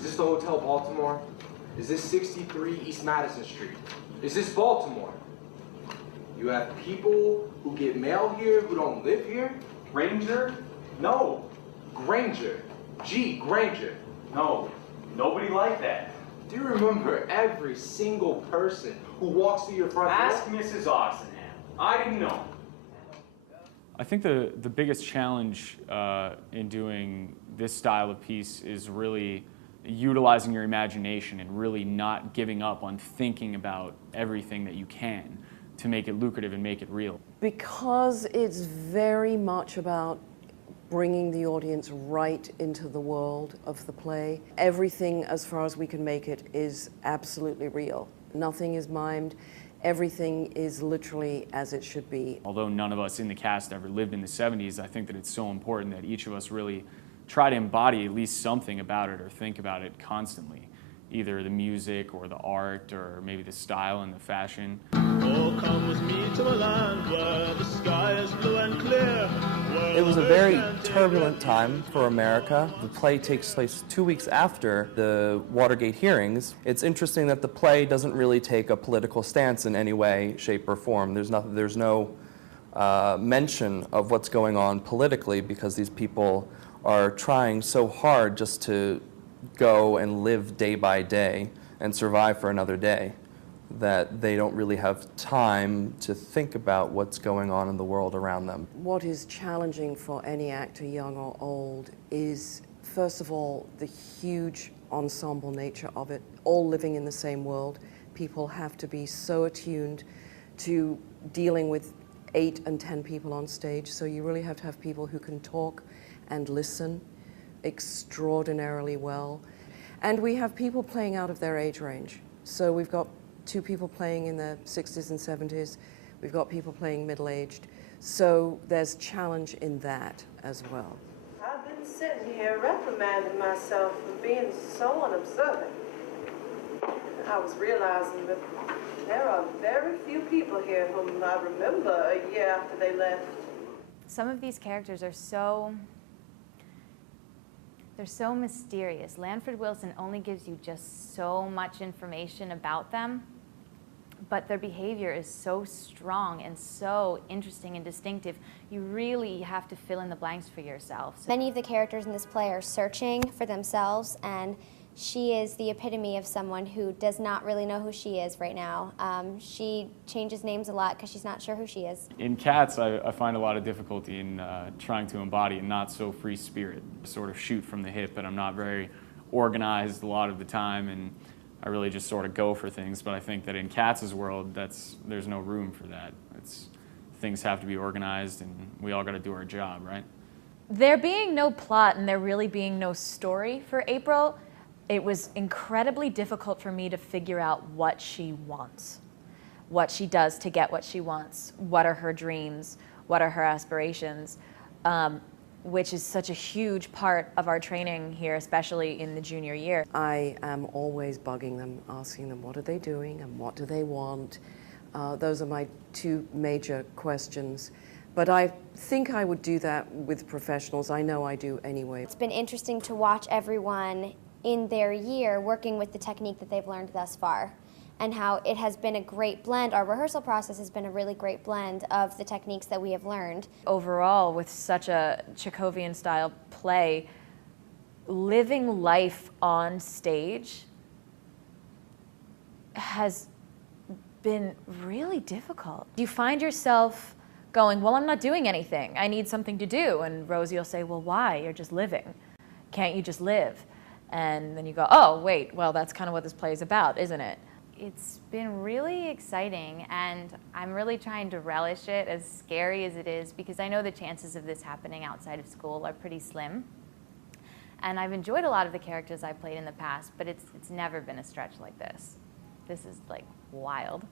Is this the Hotel Baltimore? Is this 63 East Madison Street? Is this Baltimore? You have people who get mail here who don't live here? Granger? No. Granger. G. Granger. No. Nobody like that. Do you remember every single person who walks through your front door? Ask Mrs. Oxenham. I didn't know. I think the biggest challenge in doing this style of piece is really utilizing your imagination and really not giving up on thinking about everything that you can to make it lucrative and make it real. Because it's very much about bringing the audience right into the world of the play. Everything, as far as we can make it, is absolutely real. Nothing is mimed. Everything is literally as it should be. Although none of us in the cast ever lived in the 70s, I think that it's so important that each of us really try to embody at least something about it or think about it constantly. Either the music or the art or maybe the style and the fashion. Oh, come with me to a land where the sky is blue and clear. It was a very turbulent time for America. The play takes place 2 weeks after the Watergate hearings. It's interesting that the play doesn't really take a political stance in any way, shape, or form. There's no mention of what's going on politically because these people are trying so hard just to go and live day by day and survive for another day that they don't really have time to think about what's going on in the world around them. What is challenging for any actor, young or old, is first of all the huge ensemble nature of it. All living in the same world, people have to be so attuned to dealing with 8 and 10 people on stage, so you really have to have people who can talk and listen extraordinarily well. And we have people playing out of their age range. So we've got 2 people playing in their 60s and 70s. We've got people playing middle-aged. So there's challenge in that as well. I've been sitting here reprimanding myself for being so unobservant. I was realizing that there are very few people here whom I remember a year after they left. Some of these characters are they're so mysterious. Lanford Wilson only gives you just so much information about them, but their behavior is so strong and so interesting and distinctive. You really have to fill in the blanks for yourself. Many of the characters in this play are searching for themselves, and she is the epitome of someone who does not really know who she is right now. She changes names a lot because she's not sure who she is. In Cats, I find a lot of difficulty in trying to embody a not-so-free spirit. I sort of shoot from the hip, and I'm not very organized a lot of the time, and I really just sort of go for things. But I think that in Cats' world, there's no room for that. Things have to be organized, and we all got to do our job, right? There being no plot and there really being no story for April, it was incredibly difficult for me to figure out what she wants, what she does to get what she wants, what are her dreams, what are her aspirations, which is such a huge part of our training here, especially in the junior year. I am always bugging them, asking them what are they doing and what do they want. Those are my 2 major questions. But I think I would do that with professionals. I know I do anyway. It's been interesting to watch everyone in their year working with the technique that they've learned thus far, and how it has been a great blend. Our rehearsal process has been a really great blend of the techniques that we have learned. Overall, with such a Chekhovian-style play, living life on stage has been really difficult. You find yourself going, well, I'm not doing anything. I need something to do. And Rosie will say, well, why? You're just living. Can't you just live? And then you go, oh, wait, well, that's kind of what this play is about, isn't it? It's been really exciting, and I'm really trying to relish it, as scary as it is, because I know the chances of this happening outside of school are pretty slim. And I've enjoyed a lot of the characters I've played in the past, but it's never been a stretch like this. This is like wild.